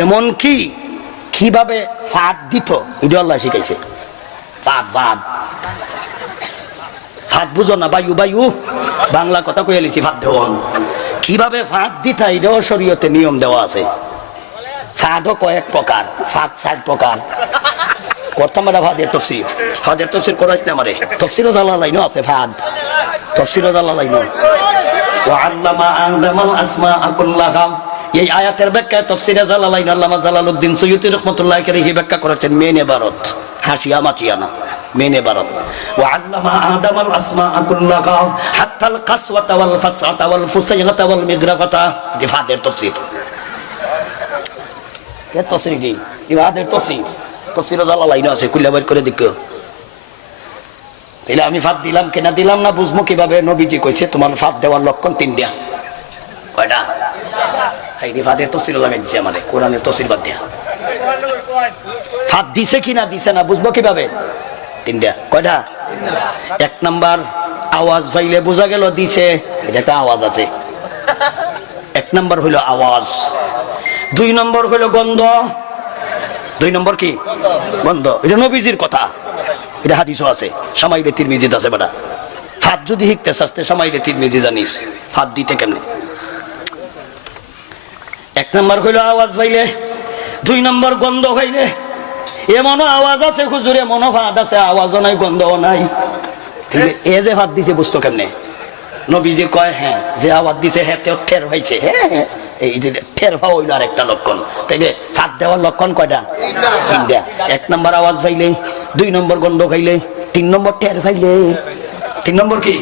এমন কি কিভাবে ফাঁদ দিত এটা আল্লাহ শিখাইছে। ফাঁদ ফাঁদ ফাঁদ বুঝো না বায়ু বায়ু বাংলা কথা কয়ে লিছি ফাঁদ দেওয়ান কিভাবে ফাঁদ দিতা এটাও শরীয়তে নিয়ম দেওয়া আছে। ফাঁদও কয়েক প্রকার, ফাঁদ 4 প্রকার। করতাম আমরা ফাঁদের তফসির, ফাঁদের তফসির করাইছ না আমারে, তফসিরও জানা লাইনও আছে ফাঁদ, তফসিরও জানা লাইনও। ওয়াল্লামা আদামাল আসমাআ কুল্লাহা, এই আয়াতের ব্যাখ্যায় তাফসীরে জালালাইন আল্লামা জালালউদ্দিন সৈয়দী রাহমাতুল্লাহি আলাইহি ব্যাখ্যা করেছেন মেন ইবারত, হাসিয়া মাচিয়া না, মেন ইবারত। ওয়াল্লামা আদামাল আসমাআ কুল্লাহা হাত্তাল কাসওয়াতা ওয়াল ফাসআতা ওয়াল ফুসাইলাতা ওয়াল মিগরাফাতা, এই ফাদের তাফসীর। কে তাফসীর কি ইবাদের তাফসীর, তাফসীরে জালালাইন আছে, খুলে বের করে দেখো। তাইলে আমি ফাঁদ দিলাম কিনা দিলাম না বুঝবো কিভাবে? নবীজি কইছে তোমার ফাঁদ দেওয়ার লক্ষণ 3টা। কয়টা? এই ফাঁদের তফসিল লাগাই দিছে আমাদের কোরআনের তফসিল বাদ দিয়া। ফাঁদ দিছে কিনা দিছে না বুঝবো কিভাবে? 3টা। কয়টা? 1 নাম্বার আওয়াজ পাইলে বোঝা গেল দিছে, এটা একটা আওয়াজ আছে। 1 নাম্বার হইলো আওয়াজ। 2 নম্বর হইলো গন্ধ। 2 নম্বর কি? গন্ধ। এটা নবীজির কথা, এটা হাদিসও আছে, সামাইলে তিরমিজিতে আছে। বেটা ফাঁদ যদি শিখতে চাস্তে সামাইলে তিরমিজি জানিস ফাঁদ দিতে কেমনে। 1 নম্বর হইলো আওয়াজ পাইলে, 2 নম্বর গন্ধ হইলে। এমনও আওয়াজ আছে হুজুর, এমনও ফাঁদ আছে আওয়াজও নাই গন্ধও নাই। এ যে ফাঁদ দিছে বুঝতো কেমনে? নবীজি কয় হ্যাঁ যে আওয়াজ দিছে হ্যাঁ ঠের হয়েছে। হ্যাঁ এই যে ঠের পাওয়া হইলো আর একটা লক্ষণ। তাইলে ফাঁদ দেওয়ার লক্ষণ কয়টা? 3টা। 1 নম্বর আওয়াজ পাইলে, 2 নম্বর গন্ধ খাইলে, 3 নম্বর ঠের পাইলে। 3 নম্বর কি?